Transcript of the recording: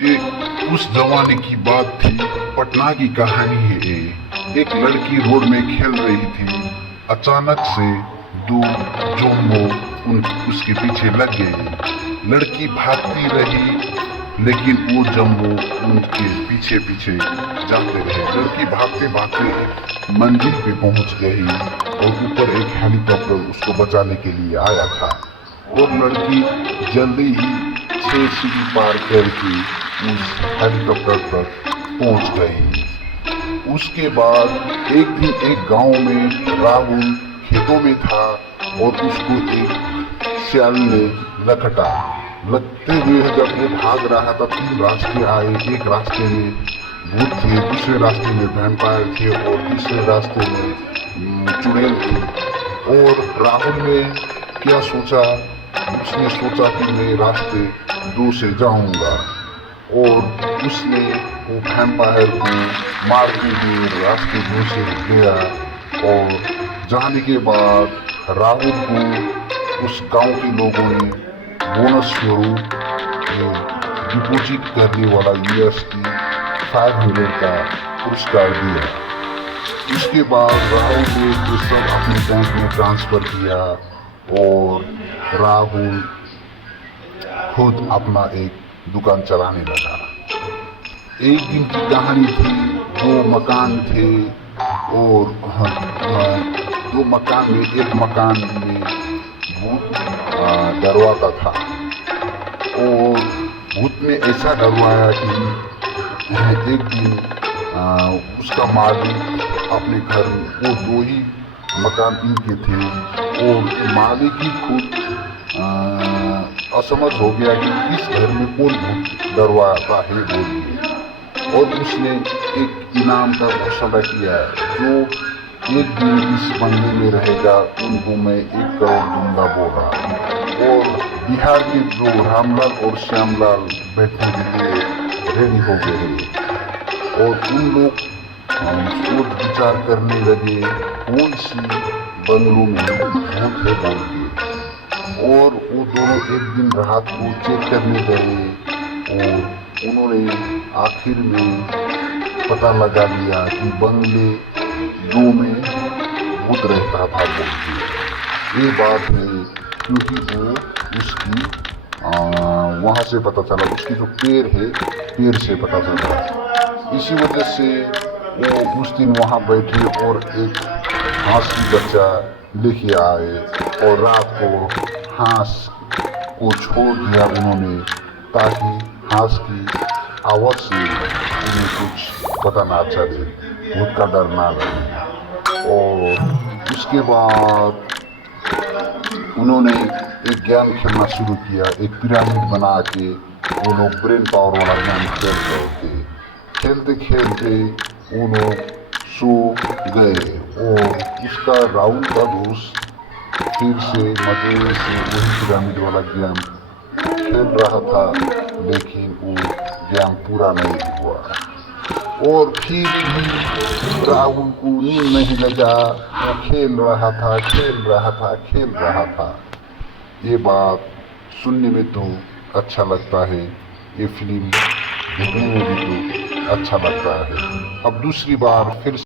एक उस जमाने की बात थी, पटना की कहानी है ये। एक लड़की रोड में खेल रही थी। अचानक से दो जोम्बो उसके पीछे लग गए। लड़की भागती रही, लेकिन वो जम्बो उनके पीछे पीछे जाते रहे। लड़की भागते भागते एक मंजिल पे पहुंच गई और ऊपर एक हेलीकॉप्टर उसको बचाने के लिए आया था। और लड़की जल्दी ही 6 सीढ़ी पार करके उस हेलीकॉप्टर पर पहुंच गई। उसके बाद एक दिन एक गांव में राहुल खेतों में था और उसको एक सियाल ने लखटा। लगते हुए जब वो भाग रहा था, 3 रास्ते आए। एक रास्ते में भूत थे, दूसरे रास्ते में वैम्पायर थे और तीसरे रास्ते में चुड़ैल थे। और राहुल ने क्या सोचा, उसने सोचा कि मैं रास्ते 2 से जाऊंगा और उसने वो वैम्पायर को मारते हुए रास्ते 2 से गया। और जाने के बाद राहुल को उस गांव के लोगों ने बोनस स्वरूप डिपॉजिट करने वाला USD 500 का पुरस्कार दिया। उसके बाद राहुल ने ये सब अपने बैंक में ट्रांसफर किया और राहुल खुद अपना एक दुकान चलाने लगा। एक दिन की कहानी थी। 2 मकान थे और 2 मकान में एक मकान में भूत डरवाता था। और भूत ने ऐसा डरवाया कि एक दिन उसका मालिक अपने घर में, वो 2 ही मकान इनके थे और मालिक ही खुद असमझ हो गया कि किस घर में कौन भूत डरवाता है बोलिए। और उसने एक इनाम का घोषणा किया, जो एक दिन इस बंगले में रहेगा उनको मैं 1 करोड़ दूंगा बोला। और बिहार के जो रामलाल और श्यामलाल बैठने के लिए रेडी हो गए और उन लोग सोच विचार करने लगे कौन सी बंगलों में भूत है बोल के। और वो दोनों एक दिन रात को चेक करने गए और उन्होंने आखिर में पता लगा लिया कि बंगले 2 में भूत रहता था बोल के। ये बात है क्योंकि वो उसकी वहाँ से पता चला, उसकी जो पैर है पैर से पता चला। इसी वजह से वो उस दिन वहाँ बैठे और एक हांस की बच्चा लेके आए और रात को हांस को छोड़ दिया उन्होंने, ताकि हांस की आवाज़ से उन्हें कुछ पता ना चले, भूत का डर ना लगे। और उसके बाद उन्होंने एक गेम खेलना शुरू किया। एक पिरामिड बना के वो लोग ब्रेन पावर वाला गेम खेल रहे थे। खेलते खेलते वो लोग सो गए और उसका राहुल का दोस्त फिर से मजे से वही पिरामिड वाला गेम खेल रहा था, लेकिन वो गेम पूरा नहीं हुआ। और फिर भी राहुल को नींद नहीं लगा, वो खेल रहा था। ये बात सुनने में तो अच्छा लगता है, ये फिल्म देखने में भी तो अच्छा लगता है। अब दूसरी बार फिर